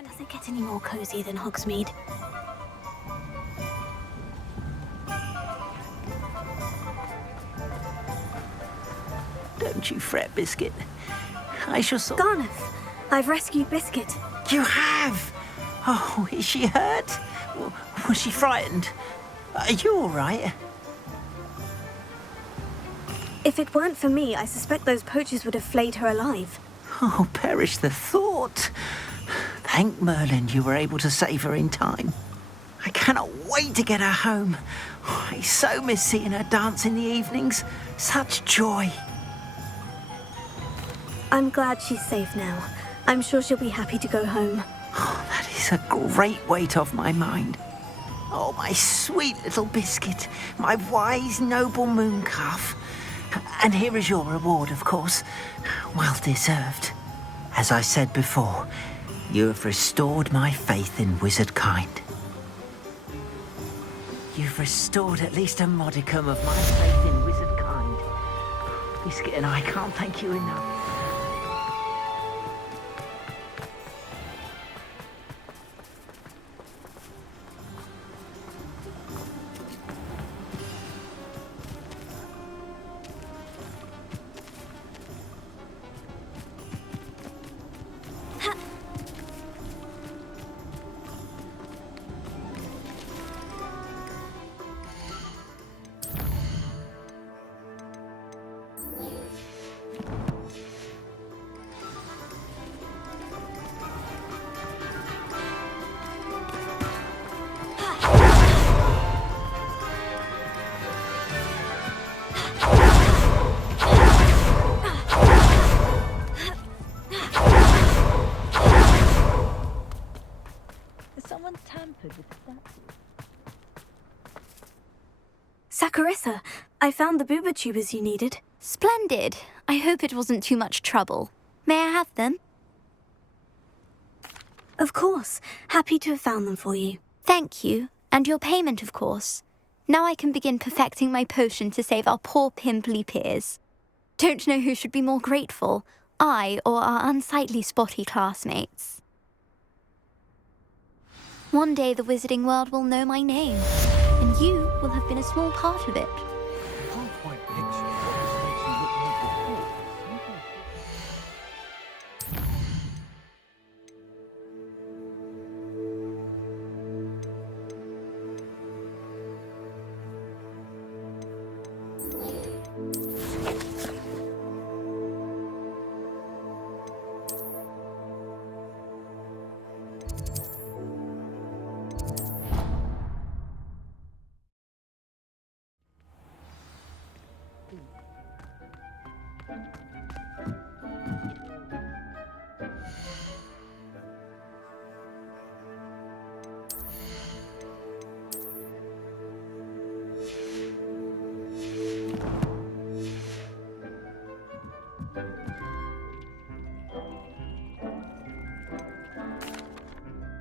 Does it get any more cozy than Hogsmeade? Don't you fret, Biscuit. I shall sort... Garneth, I've rescued Biscuit. You have? Oh, is she hurt? Was she frightened? Are you all right? If it weren't for me, I suspect those poachers would have flayed her alive. Oh, perish the thought. Thank Merlin you were able to save her in time. I cannot wait to get her home. Oh, I so miss seeing her dance in the evenings. Such joy. I'm glad she's safe now. I'm sure she'll be happy to go home. Oh, that is a great weight off my mind. Oh, my sweet little Biscuit, my wise, noble moon calf. And here is your reward, of course. Well deserved. As I said before, you have restored my faith in wizard kind. You've restored at least a modicum of my faith in wizard kind. Biscuit and I can't thank you enough. Saccharissa, I found the booba tubers you needed. Splendid. I hope it wasn't too much trouble. May I have them? Of course. Happy to have found them for you. Thank you. And your payment, of course. Now I can begin perfecting my potion to save our poor pimply peers. Don't know who should be more grateful, I or our unsightly spotty classmates. One day the wizarding world will know my name, and you will have been a small part of it. I can't quite picture what this makes you look like before.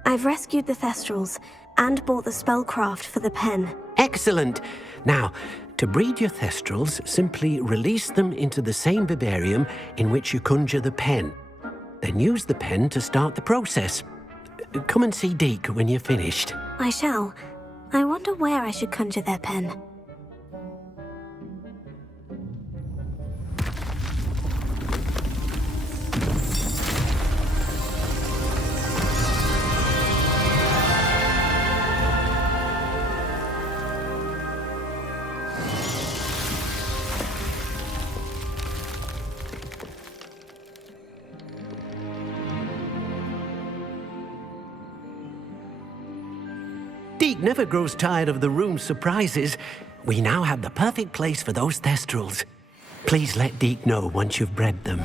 I've rescued the Thestrals and bought the spellcraft for the pen. Excellent! Now, to breed your Thestrals, simply release them into the same vivarium in which you conjure the pen. Then use the pen to start the process. Come and see Deke when you're finished. I shall. I wonder where I should conjure their pen. Deke never grows tired of the room's surprises. We now have the perfect place for those Thestrals. Please let Deke know once you've bred them.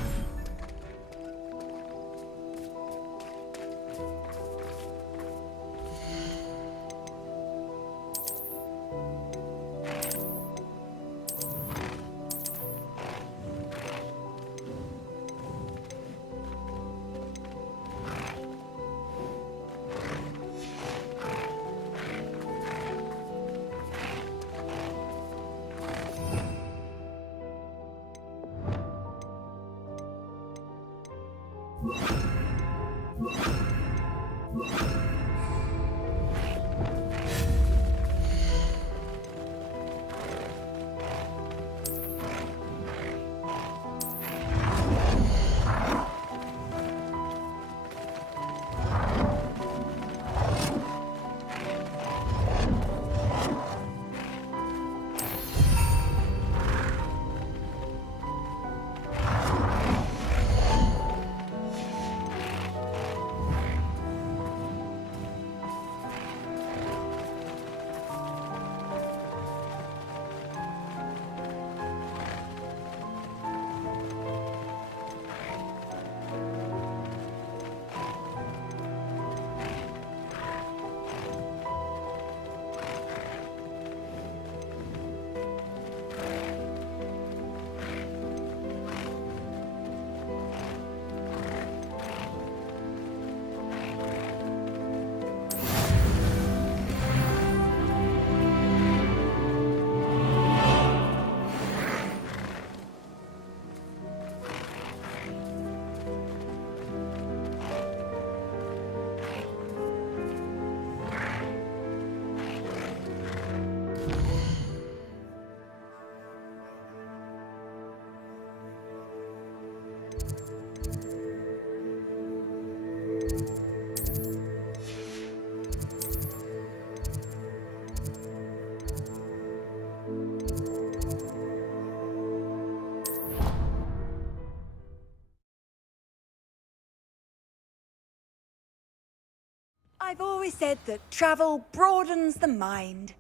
I've always said that travel broadens the mind.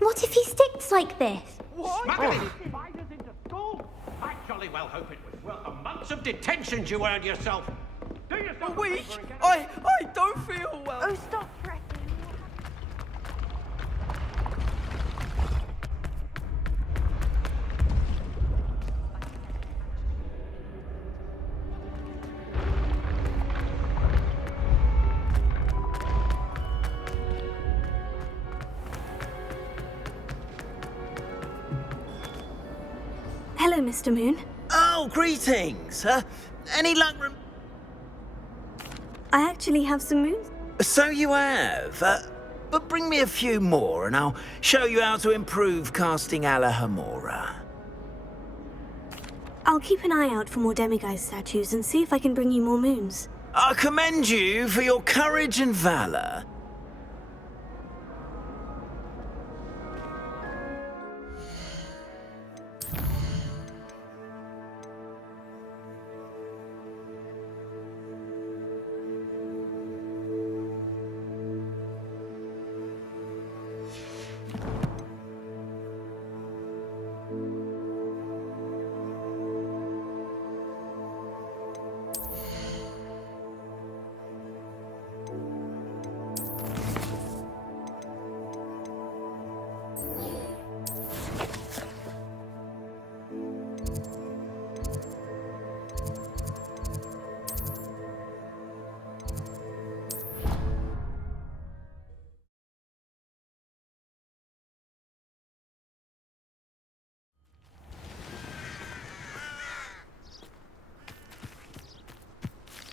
What if he sticks like this? Smuggling spiders into school? I jolly well hope it was worth the months of detention you earned yourself. Do yourself a Weak! favour and get... I don't feel well. Oh, stop fretting. Hello, Mr. Moon. Oh, greetings. Any luck? I actually have some moons. So you have. But bring me a few more and I'll show you how to improve casting Alahamora. I'll keep an eye out for more demiguise statues and see if I can bring you more moons. I commend you for your courage and valor.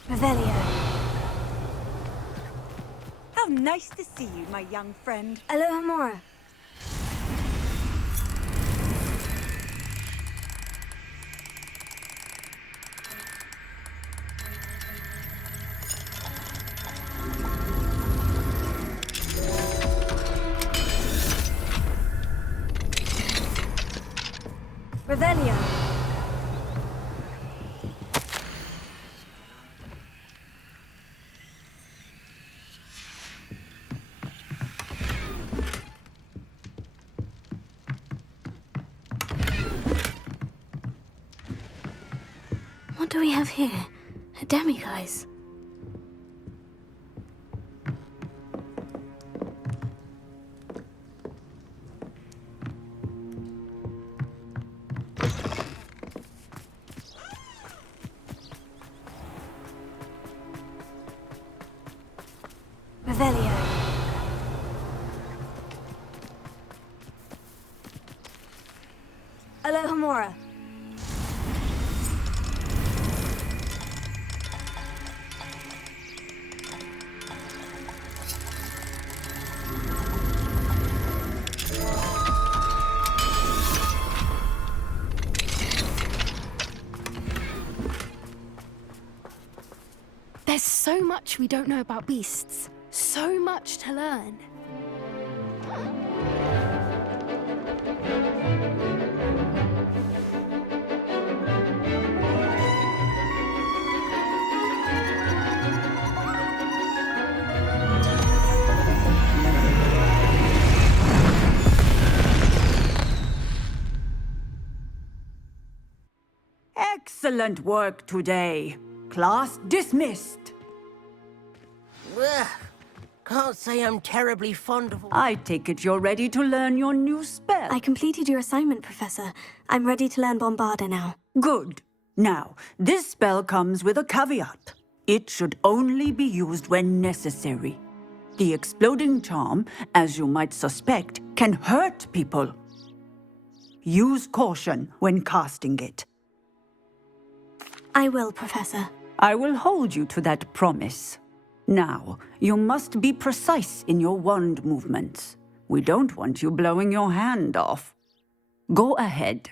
Revelio. How nice to see you, my young friend. Alohomora. Revelio. What do we have here? A demiguise. Revelio. Alohomora. There's so much we don't know about beasts. So much to learn. Excellent work today. Class dismissed. Ugh. Can't say I'm terribly fond of... I take it you're ready to learn your new spell. I completed your assignment, Professor. I'm ready to learn Bombarda now. Good. Now, this spell comes with a caveat. It should only be used when necessary. The exploding charm, as you might suspect, can hurt people. Use caution when casting it. I will, Professor. I will hold you to that promise. Now, you must be precise in your wand movements. We don't want you blowing your hand off. Go ahead.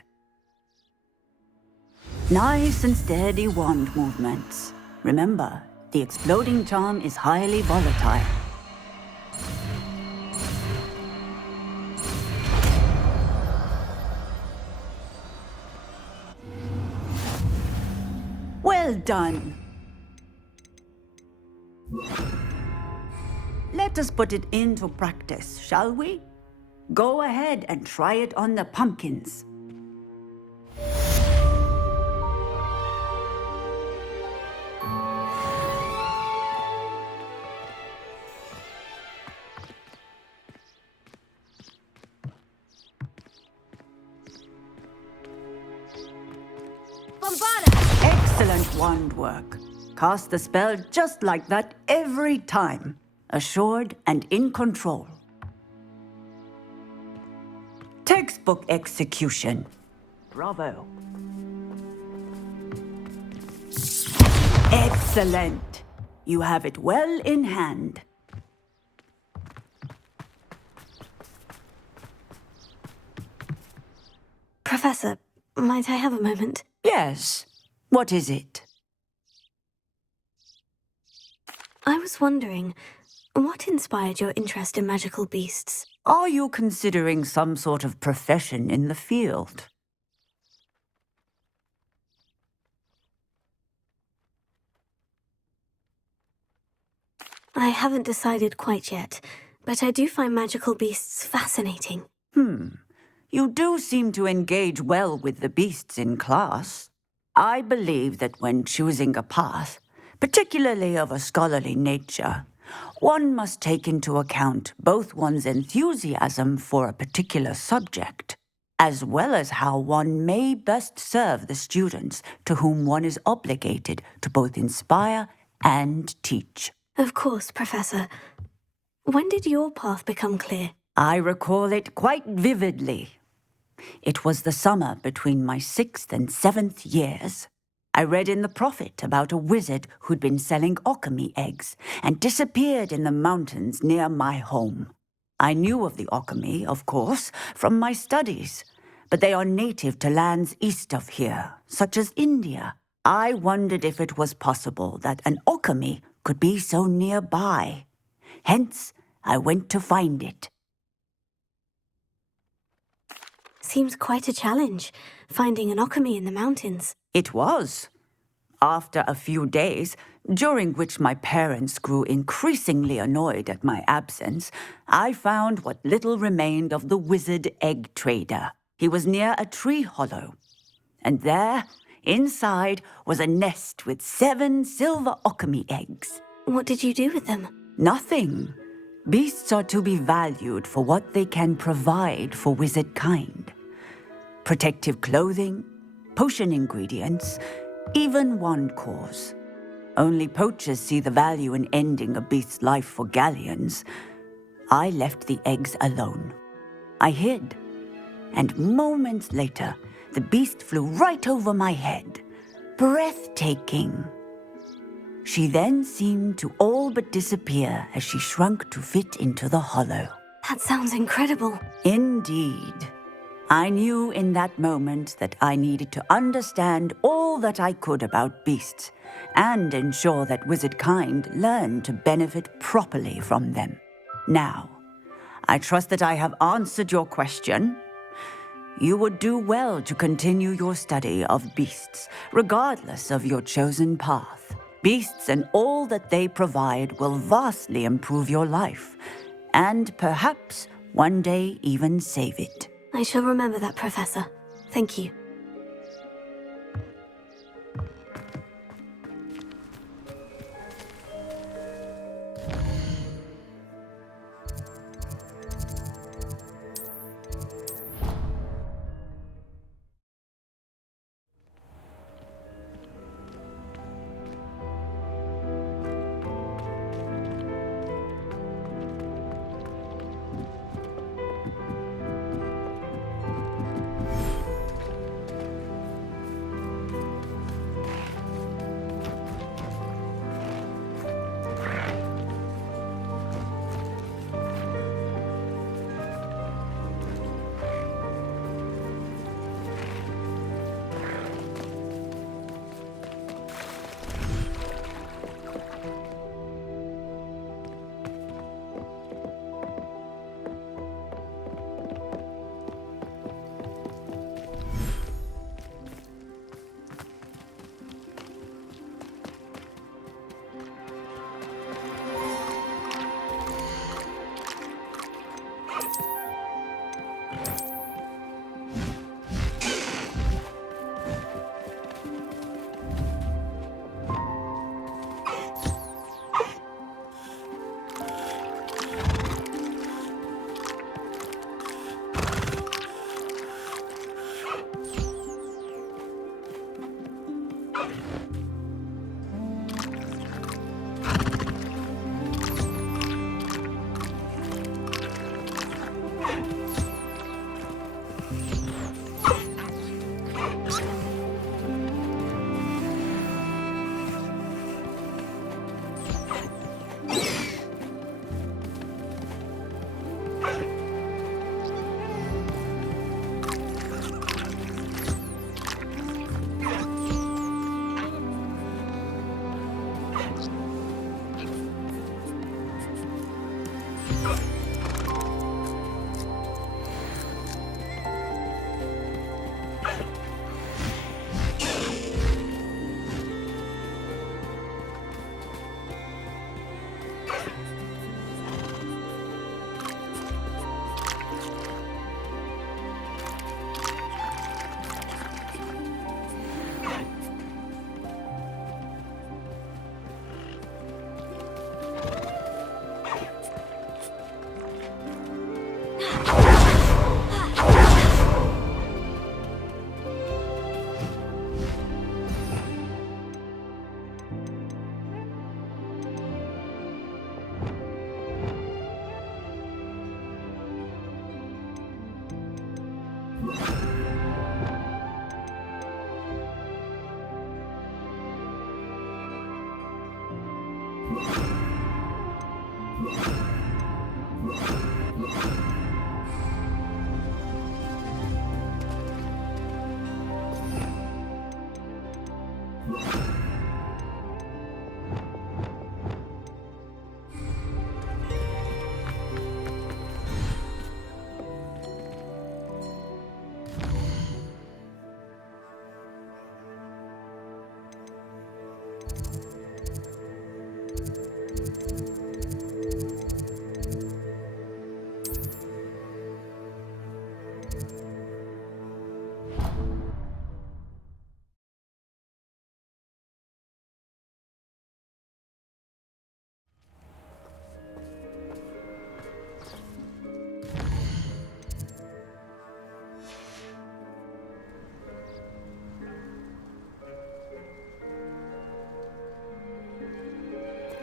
Nice and steady wand movements. Remember, the exploding charm is highly volatile. Well done. Let us put it into practice, shall we? Go ahead and try it on the pumpkins. Bombarda! Excellent wand work. Cast the spell just like that every time. Assured and in control. Textbook execution. Bravo. Excellent. You have it well in hand. Professor, might I have a moment? Yes. What is it? I was wondering, what inspired your interest in magical beasts? Are you considering some sort of profession in the field? I haven't decided quite yet, but I do find magical beasts fascinating. You do seem to engage well with the beasts in class. I believe that when choosing a path, particularly of a scholarly nature, one must take into account both one's enthusiasm for a particular subject, as well as how one may best serve the students to whom one is obligated to both inspire and teach. Of course, Professor. When did your path become clear? I recall it quite vividly. It was the summer between my 6th and 7th years. I read in the Prophet about a wizard who'd been selling alchemy eggs and disappeared in the mountains near my home. I knew of the alchemy, of course, from my studies, but they are native to lands east of here, such as India. I wondered if it was possible that an alchemy could be so nearby. Hence, I went to find it. Seems quite a challenge, finding an alchemy in the mountains. It was. After a few days, during which my parents grew increasingly annoyed at my absence, I found what little remained of the wizard egg trader. He was near a tree hollow, and there, inside, was a nest with 7 silver alchemy eggs. What did you do with them? Nothing. Beasts are to be valued for what they can provide for wizard kind. Protective clothing, potion ingredients, even wand cores. Only poachers see the value in ending a beast's life for galleons. I left the eggs alone. I hid, and moments later, the beast flew right over my head. Breathtaking. She then seemed to all but disappear as she shrunk to fit into the hollow. That sounds incredible. Indeed. I knew in that moment that I needed to understand all that I could about beasts and ensure that wizard kind learned to benefit properly from them. Now, I trust that I have answered your question. You would do well to continue your study of beasts, regardless of your chosen path. Beasts and all that they provide will vastly improve your life, and perhaps one day even save it. I shall remember that, Professor. Thank you.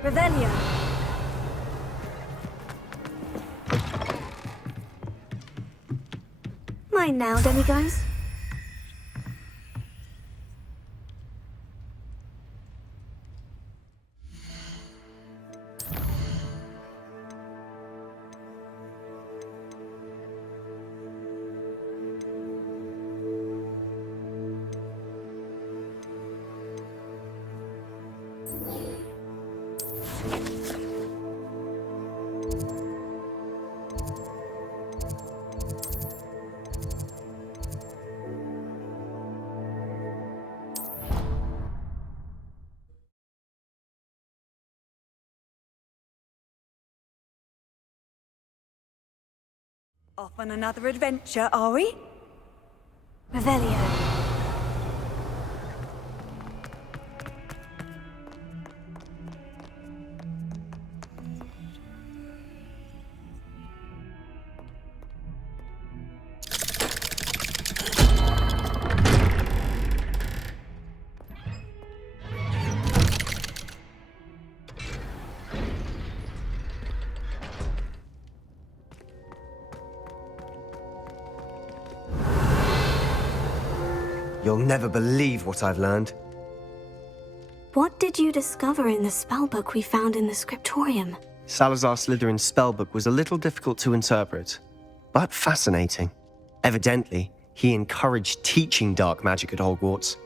Revelio. Mine now, demiguys. Off on another adventure, are we? Revelio. You'll never believe what I've learned. What did you discover in the spellbook we found in the scriptorium? Salazar Slytherin's spellbook was a little difficult to interpret, but fascinating. Evidently, he encouraged teaching dark magic at Hogwarts.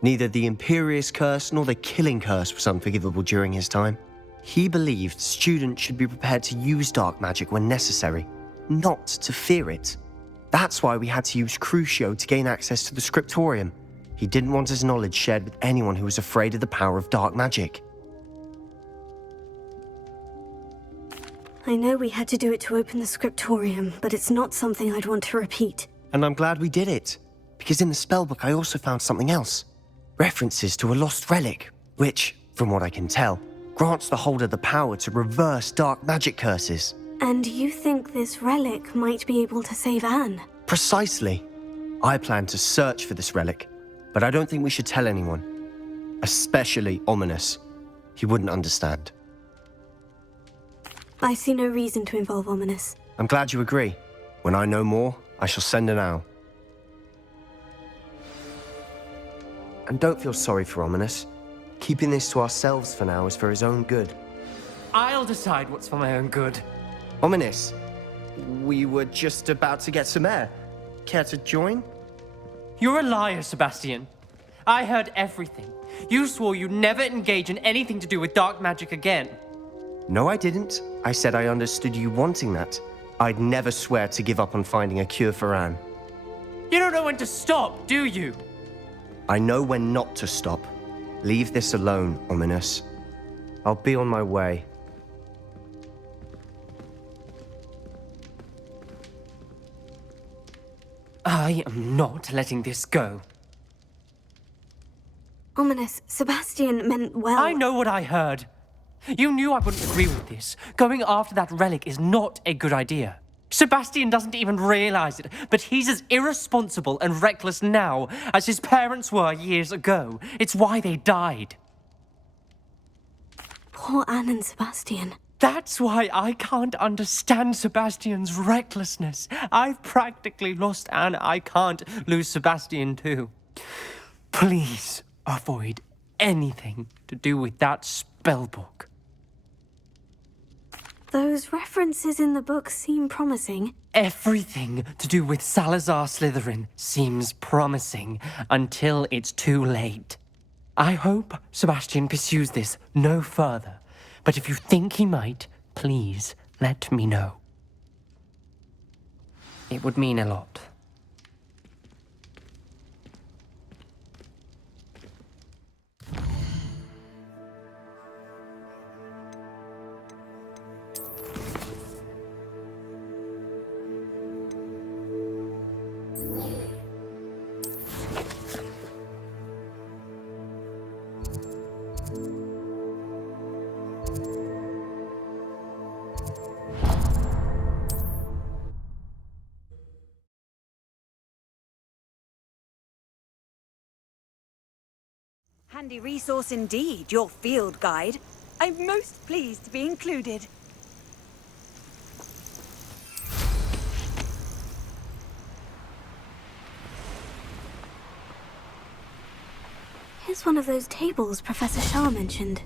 Neither the Imperious Curse nor the Killing Curse was unforgivable during his time. He believed students should be prepared to use dark magic when necessary, not to fear it. That's why we had to use Crucio to gain access to the scriptorium. He didn't want his knowledge shared with anyone who was afraid of the power of dark magic. I know we had to do it to open the scriptorium, but it's not something I'd want to repeat. And I'm glad we did it, because in the spellbook I also found something else. References to a lost relic, which, from what I can tell, grants the holder the power to reverse dark magic curses. And you think this relic might be able to save Anne? Precisely. I plan to search for this relic, but I don't think we should tell anyone. Especially Ominous. He wouldn't understand. I see no reason to involve Ominous. I'm glad you agree. When I know more, I shall send an owl. And don't feel sorry for Ominous. Keeping this to ourselves for now is for his own good. I'll decide what's for my own good. Ominous, we were just about to get some air. Care to join? You're a liar, Sebastian. I heard everything. You swore you'd never engage in anything to do with dark magic again. No, I didn't. I said I understood you wanting that. I'd never swear to give up on finding a cure for Anne. You don't know when to stop, do you? I know when not to stop. Leave this alone, Ominous. I'll be on my way. I am not letting this go. Ominous, Sebastian meant well. I know what I heard. You knew I wouldn't agree with this. Going after that relic is not a good idea. Sebastian doesn't even realize it, but he's as irresponsible and reckless now as his parents were years ago. It's why they died. Poor Anne and Sebastian. That's why I can't understand Sebastian's recklessness. I've practically lost Anne. I can't lose Sebastian too. Please avoid anything to do with that spellbook. Those references in the book seem promising. Everything to do with Salazar Slytherin seems promising until it's too late. I hope Sebastian pursues this no further, but if you think he might, please let me know. It would mean a lot. Handy resource indeed, your field guide. I'm most pleased to be included. Here's one of those tables Professor Shah mentioned.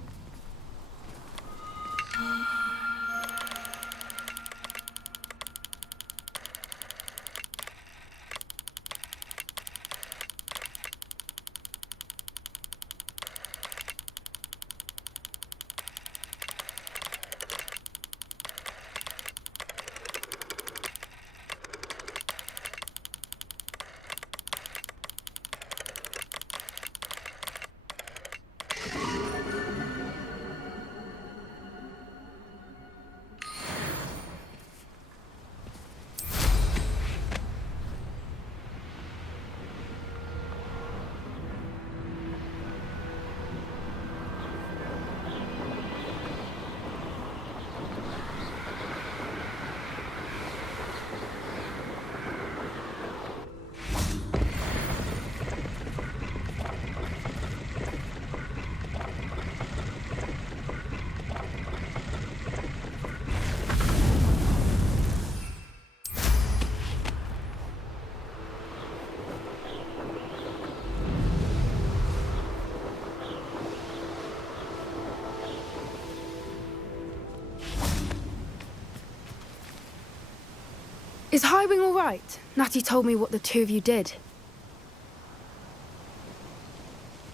Is Highwing all right? Natty told me what the two of you did.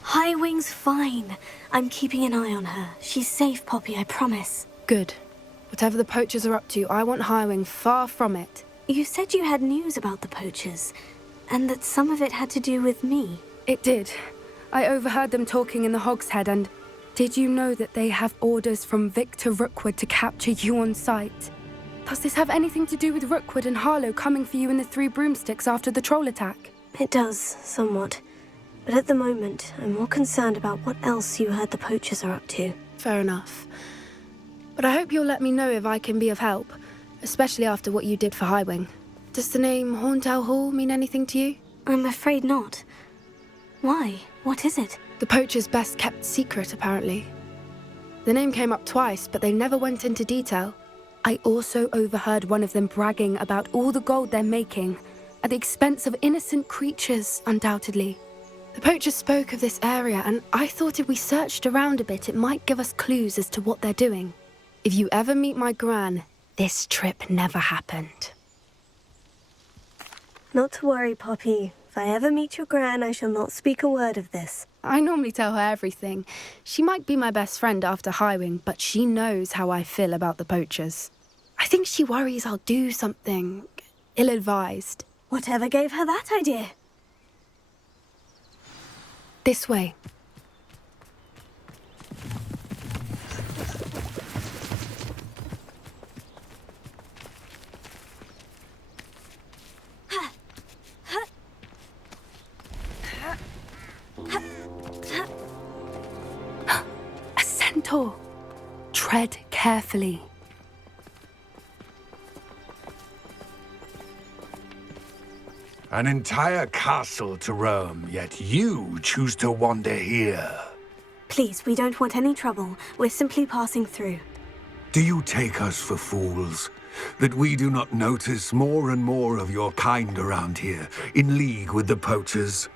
Highwing's fine. I'm keeping an eye on her. She's safe, Poppy, I promise. Good. Whatever the poachers are up to, I want Highwing far from it. You said you had news about the poachers, and that some of it had to do with me. It did. I overheard them talking in the Hogshead, and did you know that they have orders from Victor Rookwood to capture you on sight? Does this have anything to do with Rookwood and Harlow coming for you in the Three Broomsticks after the troll attack? It does, somewhat. But at the moment, I'm more concerned about what else you heard the poachers are up to. Fair enough. But I hope you'll let me know if I can be of help, especially after what you did for Highwing. Does the name Horntail Hall mean anything to you? I'm afraid not. Why? What is it? The poachers' best kept secret, apparently. The name came up twice, but they never went into detail. I also overheard one of them bragging about all the gold they're making, at the expense of innocent creatures, undoubtedly. The poachers spoke of this area, and I thought if we searched around a bit, it might give us clues as to what they're doing. If you ever meet my Gran, this trip never happened. Not to worry, Poppy. If I ever meet your Gran, I shall not speak a word of this. I normally tell her everything. She might be my best friend after Highwing, but she knows how I feel about the poachers. I think she worries I'll do something ill-advised. Whatever gave her that idea? This way. A centaur. Tread carefully. An entire castle to roam, yet you choose to wander here. Please, we don't want any trouble. We're simply passing through. Do you take us for fools? That we do not notice more and more of your kind around here, in league with the poachers?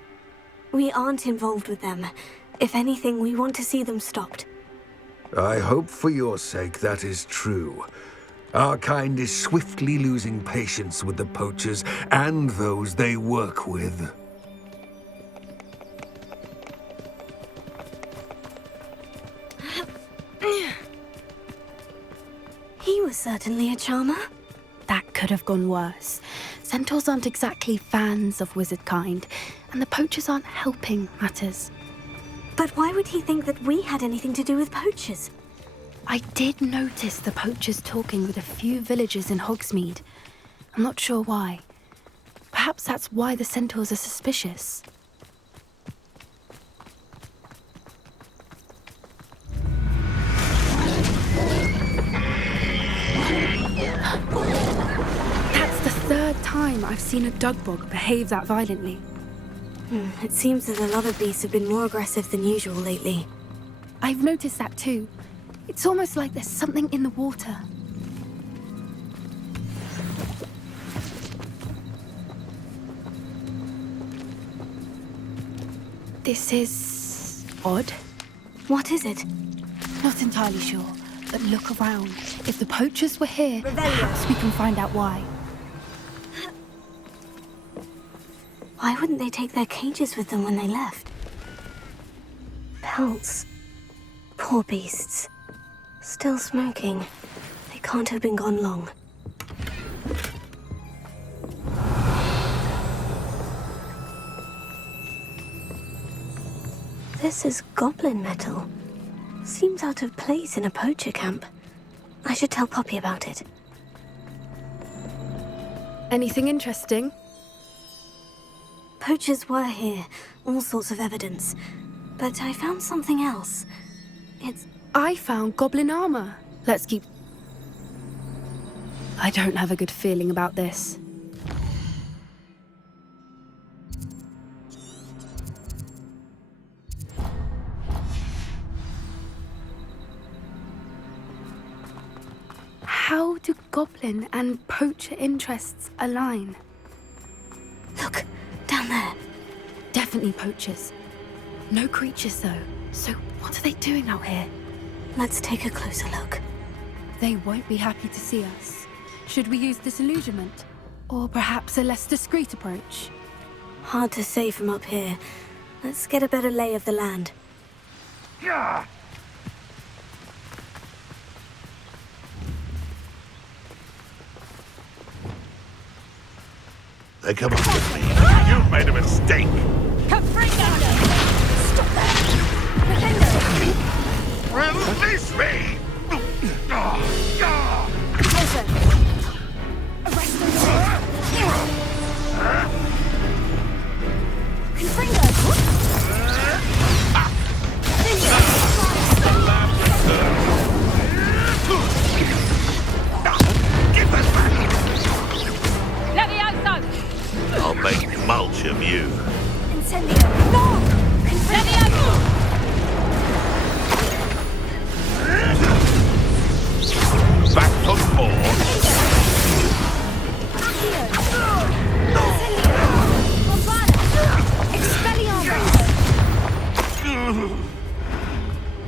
We aren't involved with them. If anything, we want to see them stopped. I hope for your sake that is true. Our kind is swiftly losing patience with the poachers and those they work with. He was certainly a charmer. That could have gone worse. Centaurs aren't exactly fans of wizard kind, and the poachers aren't helping matters. But why would he think that we had anything to do with poachers? I did notice the poachers talking with a few villagers in Hogsmeade. I'm not sure why. Perhaps that's why the centaurs are suspicious. That's the third time I've seen a dugbog behave that violently. It seems that the other beasts have been more aggressive than usual lately. I've noticed that too. It's almost like there's something in the water. This is odd. What is it? Not entirely sure, but look around. If the poachers were here, perhaps we can find out why. Why wouldn't they take their cages with them when they left? Pelts. Poor beasts. Still smoking. They can't have been gone long. This is goblin metal. Seems out of place in a poacher camp. I should tell Poppy about it. Anything interesting? Poachers were here. All sorts of evidence. But I found something else. I found goblin armor. Let's keep... I don't have a good feeling about this. How do goblin and poacher interests align? Look, down there. Definitely poachers. No creatures, though. So what are they doing out here? Let's take a closer look. They won't be happy to see us. Should we use disillusionment? Or perhaps a less discreet approach? Hard to say from up here. Let's get a better lay of the land. Yeah. They come up with me. You've made a mistake. Release me! Listen. Arrest them. I'll make mulch of you. Incendio. No! Incendio! Back on board.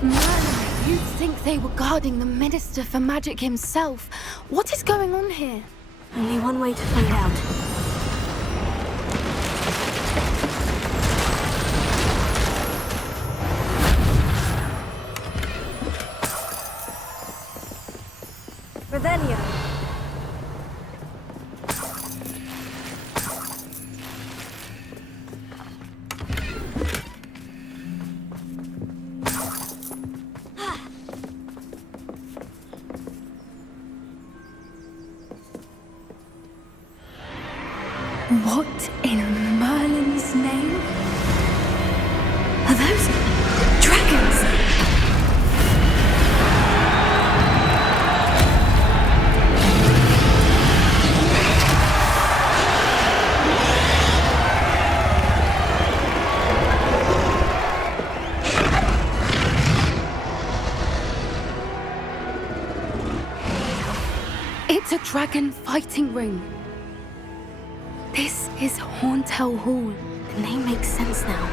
Man, you'd think they were guarding the Minister for Magic himself. What is going on here? Only one way to find out. Revelio. What in Merlin's name? Are those dragons? It's a dragon fighting ring. This is Horntail Hall. The name makes sense now.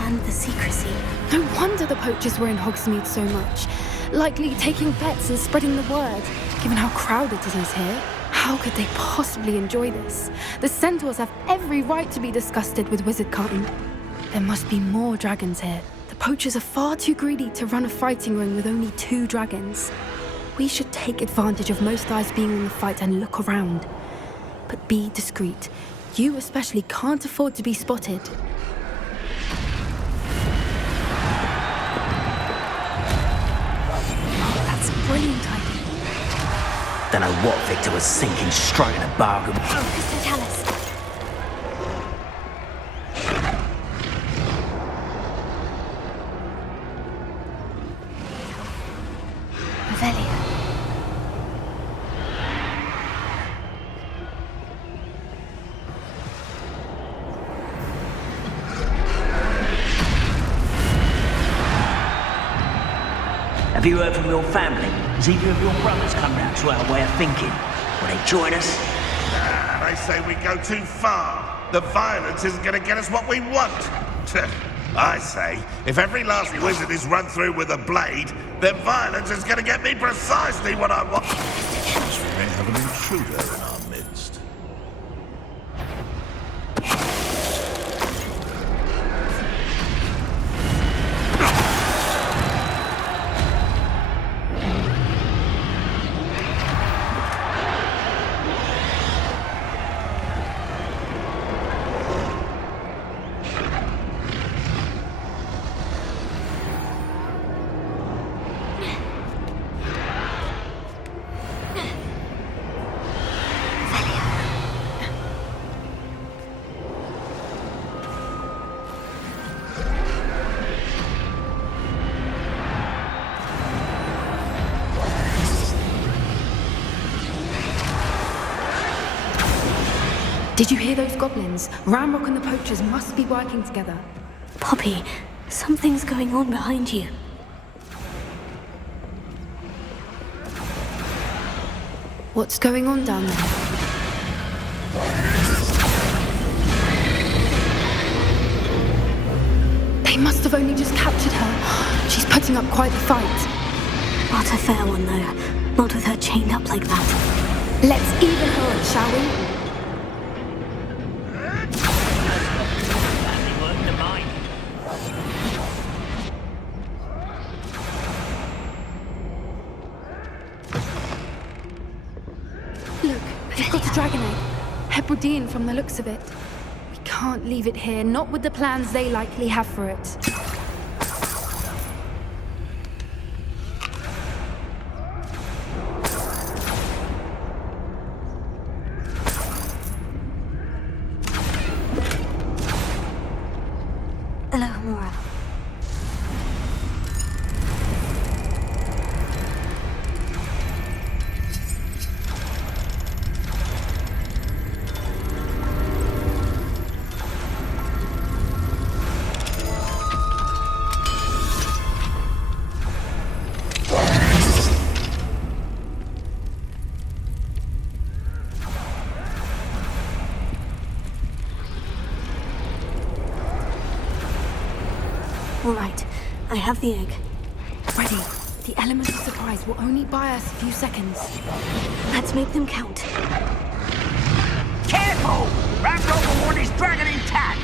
And the secrecy. No wonder the poachers were in Hogsmeade so much. Likely taking bets and spreading the word. Given how crowded it is here, how could they possibly enjoy this? The centaurs have every right to be disgusted with wizardkind. There must be more dragons here. The poachers are far too greedy to run a fighting ring with only 2 dragons. We should take advantage of most eyes being in the fight and look around. But be discreet. You especially can't afford to be spotted. That's a brilliant idea. Don't know what Victor was thinking, striking a bargain. Mr. Chalice. Revelio. Have you heard from your family? Has either of your brothers come round to our way of thinking? Will they join us? They say we go too far. The violence isn't going to get us what we want. I say, if every last wizard is run through with a blade, then violence is going to get me precisely what I want. We may have an intruder in our midst. Did you hear those goblins? Ramrock and the poachers must be working together. Poppy, something's going on behind you. What's going on down there? They must have only just captured her. She's putting up quite the fight. Not a fair one, though. Not with her chained up like that. Let's even her, shall we? Dragon egg. Hebridean from the looks of it. We can't leave it here, not with the plans they likely have for it. Alohomora. All right, I have the egg. Ready. The element of surprise will only buy us a few seconds. Let's make them count. Careful! Ramrock will want his dragon intact!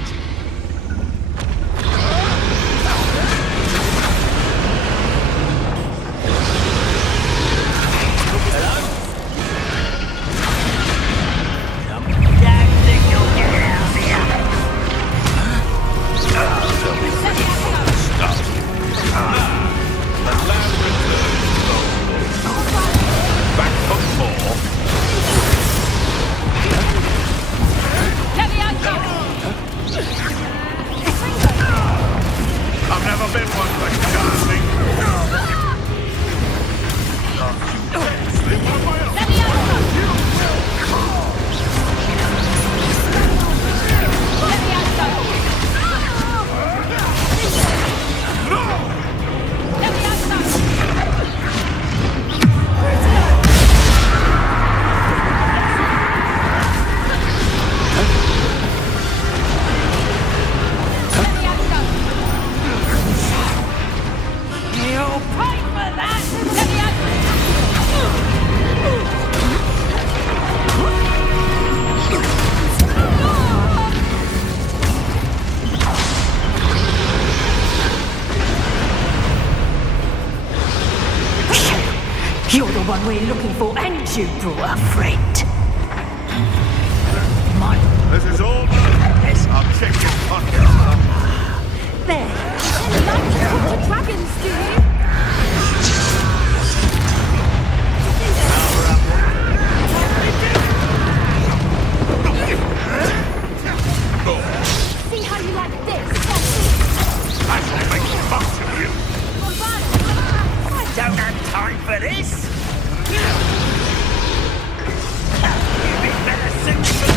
You're the one we're looking for, and you brought a friend. This is all done. Yes. I'll check your pockets. There. You like to talk to dragons, do you? See how you like this? I shall make fuss of you. I don't have time for this! You'd be better suited for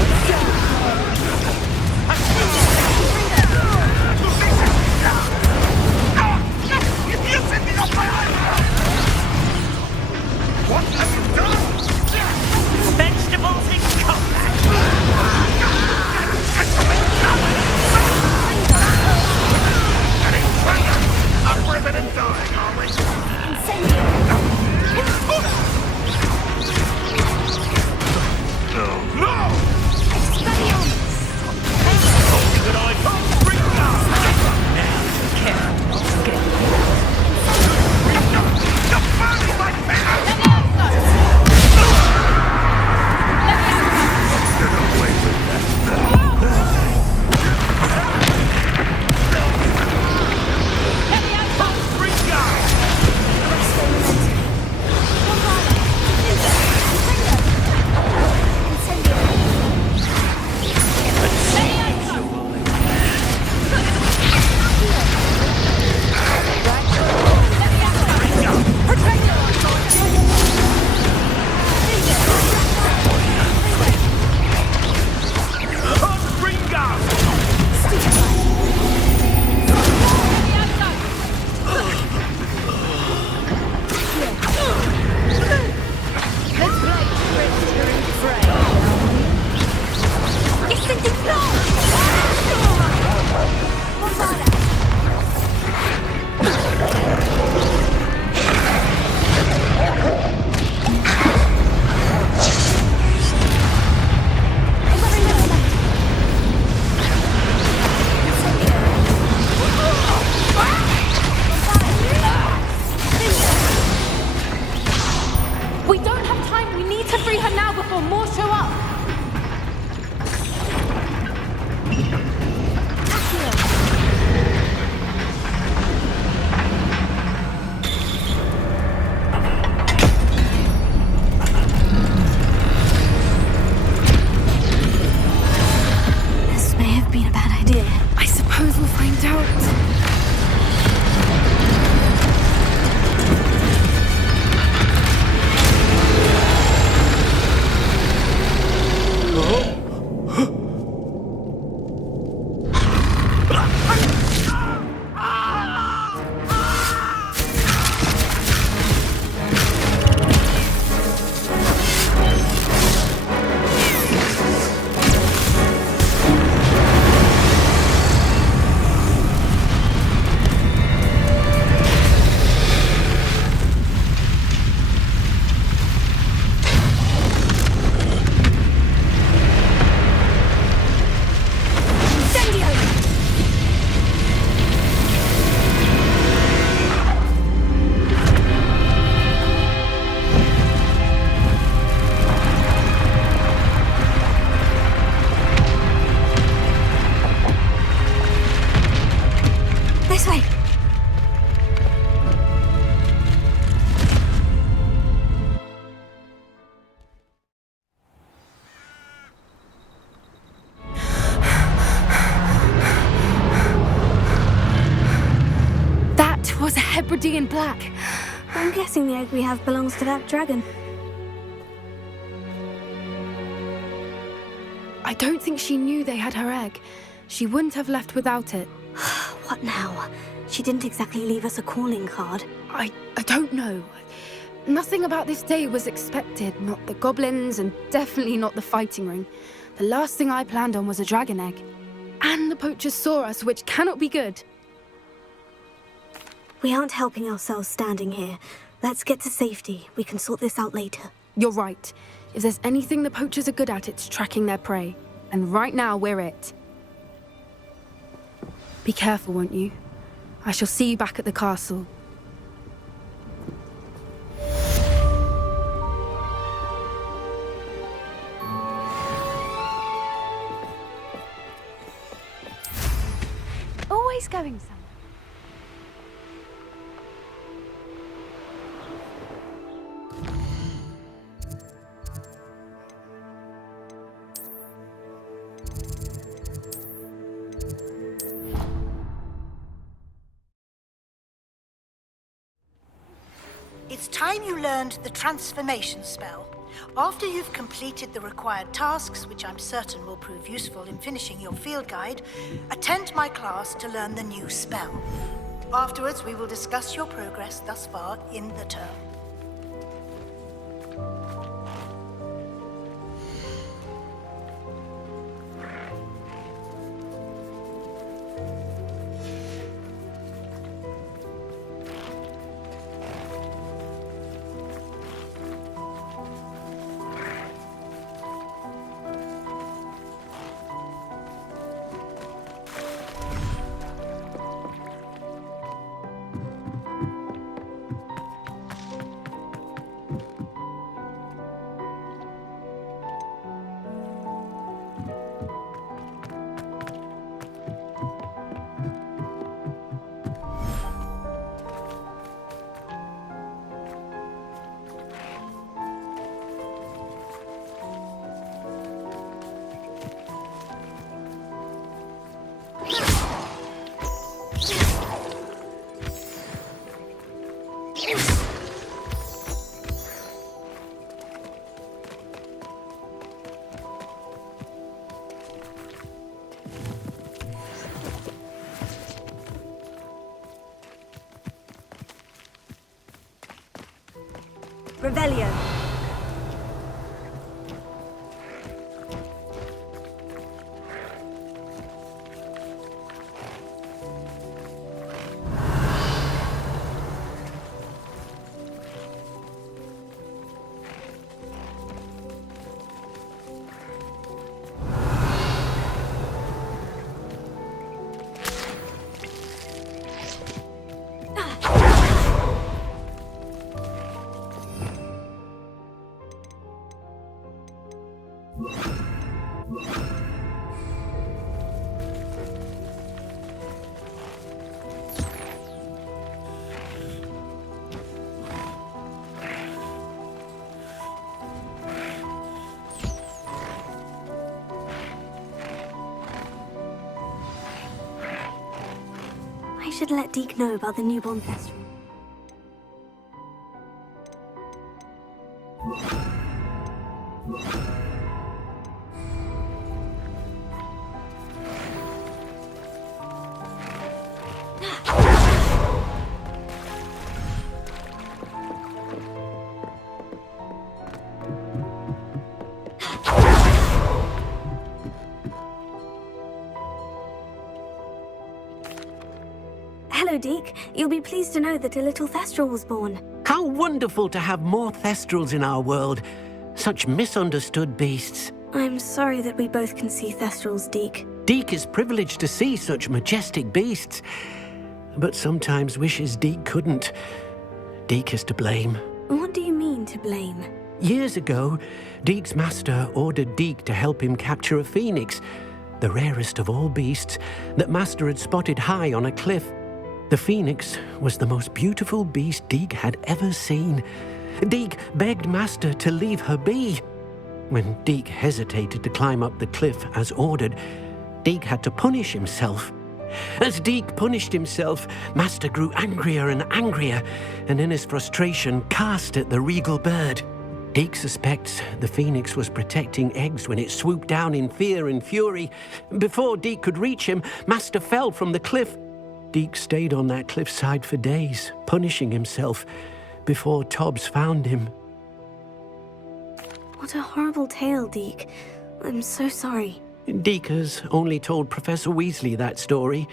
bloody in black. I'm guessing the egg we have belongs to that dragon. I don't think she knew they had her egg. She wouldn't have left without it. What now? She didn't exactly leave us a calling card. I don't know. Nothing about this day was expected. Not the goblins, and definitely not the fighting ring. The last thing I planned on was a dragon egg. And the poachers saw us, which cannot be good. We aren't helping ourselves standing here. Let's get to safety. We can sort this out later. You're right. If there's anything the poachers are good at, it's tracking their prey. And right now, we're it. Be careful, won't you? I shall see you back at the castle. Always going somewhere. It's time you learned the transformation spell. After you've completed the required tasks, which I'm certain will prove useful in finishing your field guide, attend my class to learn the new spell. Afterwards, we will discuss your progress thus far in the term. Revelio. I should let Deke know about the newborn festival. Hello, Deke. You'll be pleased to know that a little Thestral was born. How wonderful to have more Thestrals in our world. Such misunderstood beasts. I'm sorry that we both can see Thestrals, Deke. Deke is privileged to see such majestic beasts, but sometimes wishes Deke couldn't. Deke is to blame. What do you mean, to blame? Years ago, Deke's master ordered Deke to help him capture a phoenix, the rarest of all beasts, that master had spotted high on a cliff. The phoenix was the most beautiful beast Deke had ever seen. Deke begged master to leave her be. When Deke hesitated to climb up the cliff as ordered, Deke had to punish himself As Deke punished himself, Master grew angrier and angrier, and in his frustration cast at the regal bird. Deke suspects the phoenix was protecting eggs when it swooped down in fear and fury. Before Deke could reach him, Master fell from the cliff. Deke stayed on that cliffside for days, punishing himself, before Tobbs found him. What a horrible tale, Deke. I'm so sorry. Deke has only told Professor Weasley that story,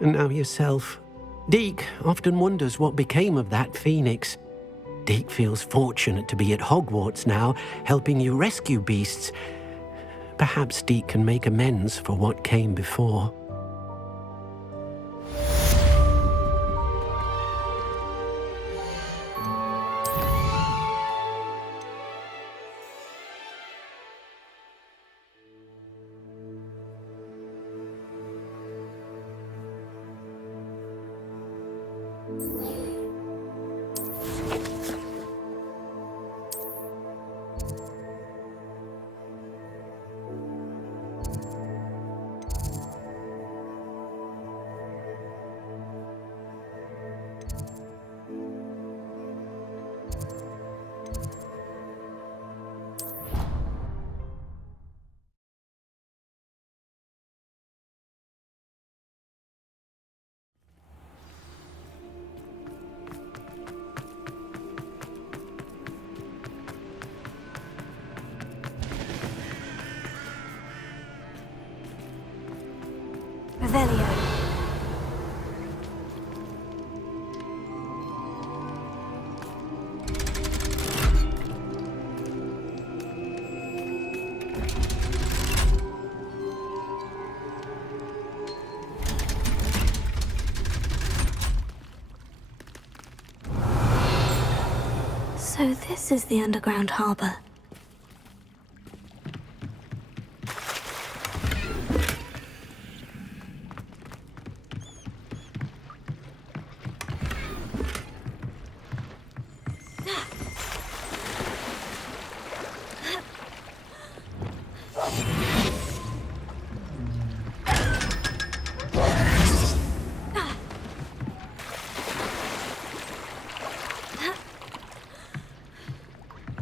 and now yourself. Deke often wonders what became of that phoenix. Deke feels fortunate to be at Hogwarts now, helping you rescue beasts. Perhaps Deke can make amends for what came before. Revelio. So this is the underground harbor.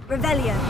Revelio.